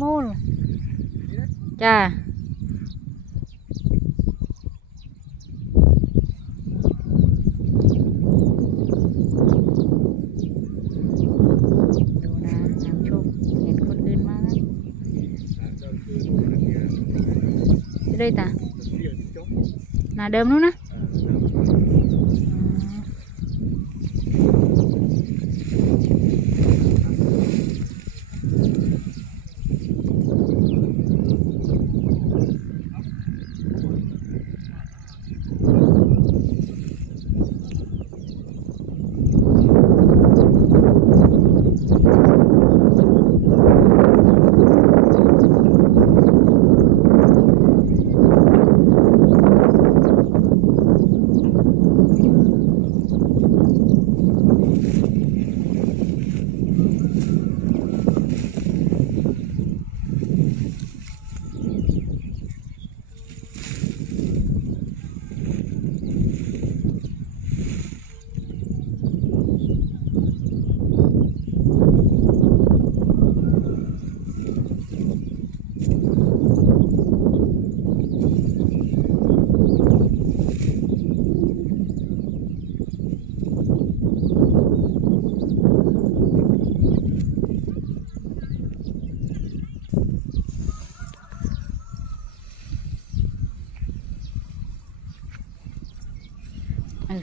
มูลจ้าดูนะน้ำโชคเห็นคนอื่นมาแล้วไปเลยตาหน้าเดิมนู้นนะ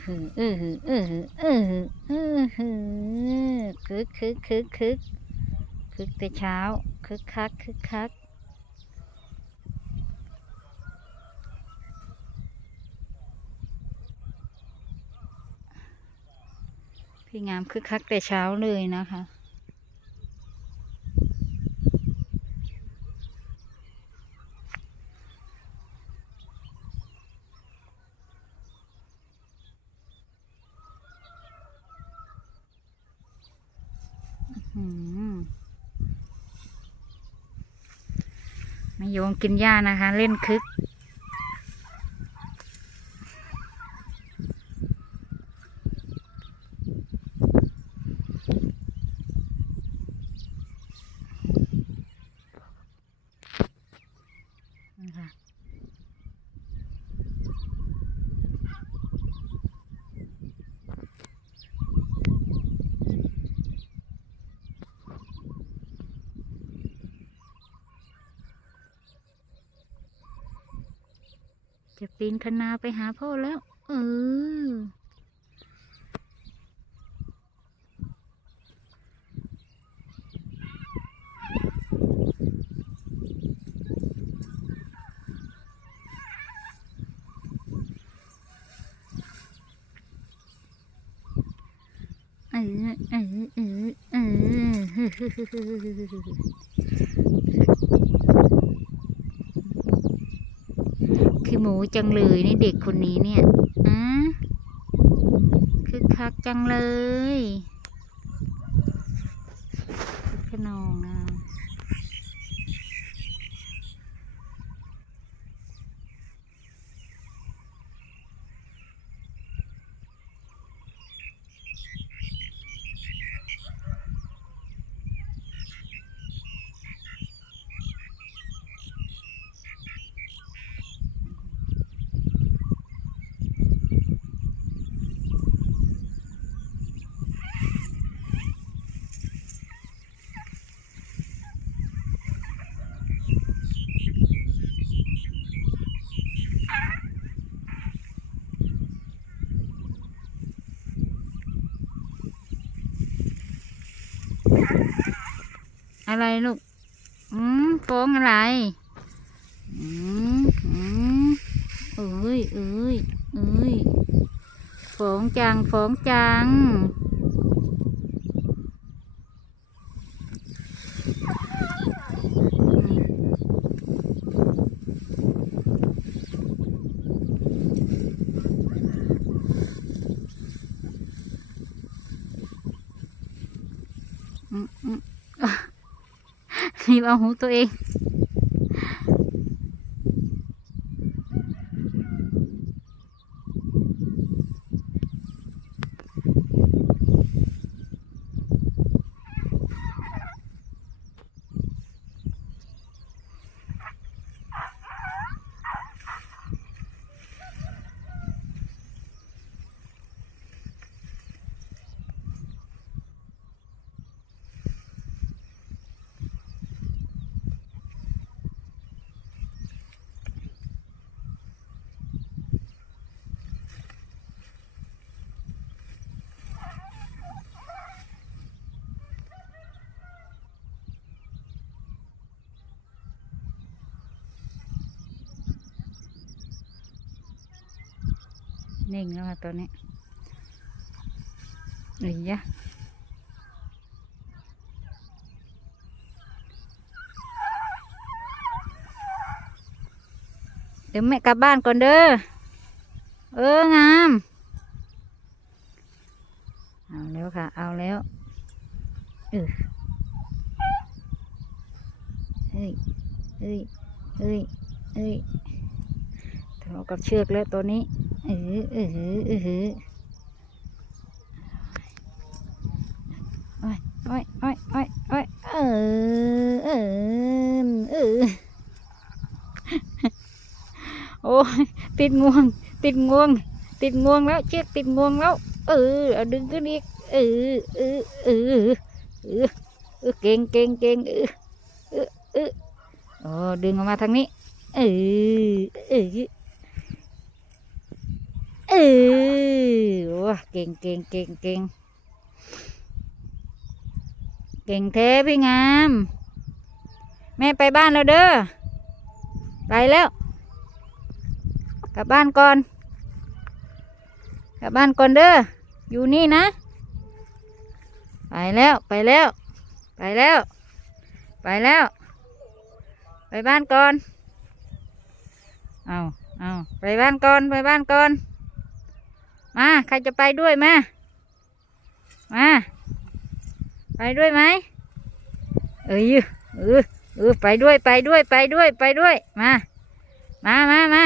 หือเออหือเออหือเออหือเออหือคึกคึกคึกคึกคึกแต่เช้าคึกคักคึกคักพี่งามคึกคักแต่เช้าเลยนะคะ ไม่โยงกินหญ้านะคะ เล่นคึก นะคะ ปีนคนาไปหาพ่อแล้ว เออเออเออเออเออ คือหมูจังเลยนี่เด็กคนนี้เนี่ยอะคือคักจังเลยขนองอะ อะไรลูก อืมฟ้องอะไร อืมอืมเอ้ยเอ้ยเอ้ยฟ้องจังฟ้องจัง อืมอืมอะ หนีบ นิ่งแล้วค่ะตอนนี้เอ้ยยะเดี๋ยวแม่กลับบ้านก่อนเด้อ เอองาม เอาแล้วค่ะ เอาแล้วเออเฮ้ยเฮ้ยเฮ้ยเฮ้ยทะเลาะกับเชือกแล้วตัวนี้ เออเออเออโอ้ยโอ้ยโอ้ยโอ้ยโอ้ยเออเออเออโอ้ยติดงวง ติดงวง ติดงวงแล้วเชือกติดงวงแล้ว เออเอาดึงขึ้นอีกเออเออเออเออเออเก่งเก่งเก่งเออเออเออโอ้ดึงออกมาทางนี้เออเออ เออโอ้เก่งเก่งเก่งเก่งเก่งแท้พี่งาม แม่ไปบ้านแล้วเด้อ ไปแล้ว กลับบ้านก่อน กลับบ้านก่อนเด้อ อยู่นี่นะ ไปแล้วไปแล้ว ไปแล้ว ไปแล้ว ไปบ้านก่อน เอาเอาไปบ้านก่อน ไปบ้านก่อน มา ใครจะไปด้วยมา มา ไปด้วยไหมเอ้ยเออเออไปด้วยไปด้วยไปด้วยไปด้วย มา มามามา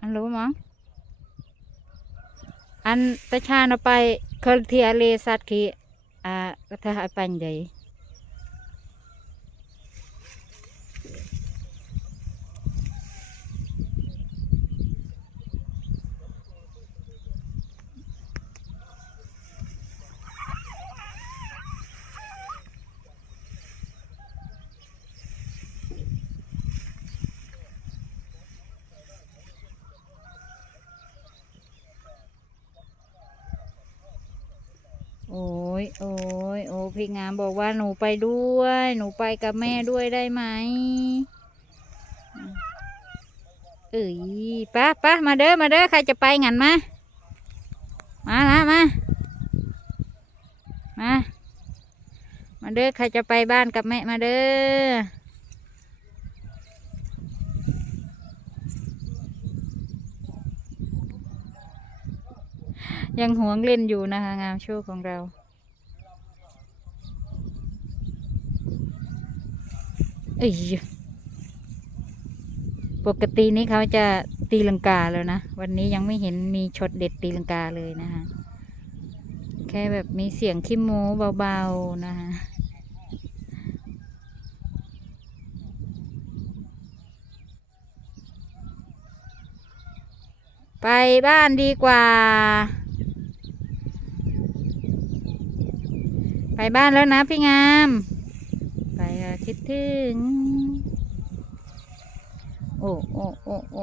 อันรู้มั้ง อันตะชานะไปเคลเทียเลสัตคีอ่ากระทะปันใหญ่ โอ้ยโอ้ยโอ้พี่งามบอกว่าหนูไปด้วย หนูไปกับแม่ด้วยได้ไหมเอ้ยป้าป้ามาเด้อ มาเด้อ ใครจะไปงันมา มาละมา มา มาเด้อ ใครจะไปบ้านกับแม่มาเด้อ ยังหวงเล่นอยู่นะคะงามโชคของเราเอ้ยปกตินี้เขาจะตีลังกาแล้วนะ วันนี้ยังไม่เห็นมีช็อตเด็ดตีลังกาเลยนะคะแค่แบบมีเสียงขี้โม้เบาๆนะคะไปบ้านดีกว่า ไปบ้านแล้วนะพี่งาม ไปคิดถึง โอ้โอ้โอ้โอ้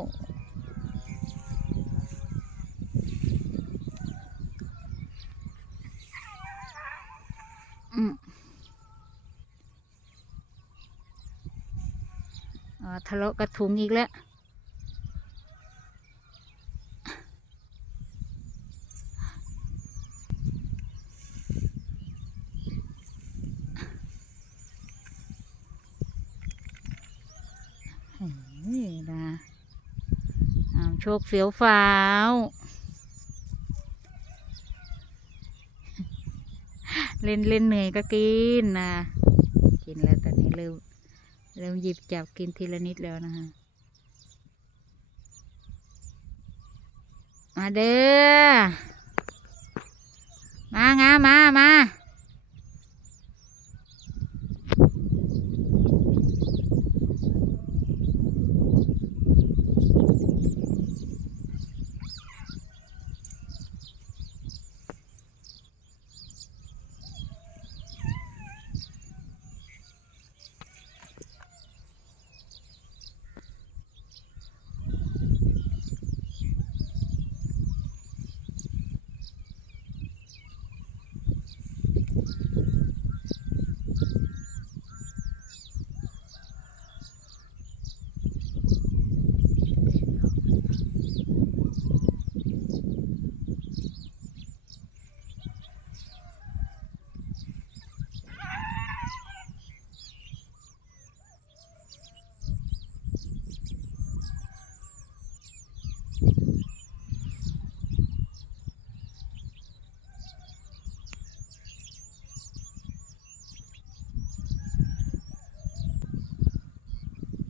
อืมอ๋อทะเลาะกระทุงอีกแล้ว นี่นะอ้าวโชคเฟี้ยวฟ้าว เล่นเล่นเหนื่อยก็กินนะกินแล้วตอนนี้เริ่มเริ่มหยิบจับกินทีละนิดแล้วนะคะมาเด้อ มางามามา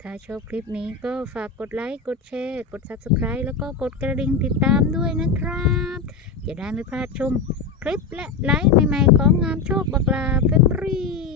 ถ้าชอบคลิปนี้ก็ฝากกดไลค์ กดแชร์ กด Subscribe แล้วก็กดกระดิ่งติดตามด้วยนะครับ จะได้ไม่พลาดชมคลิปและไลค์ใหม่ๆของงามโชคบักลาเฟมรี่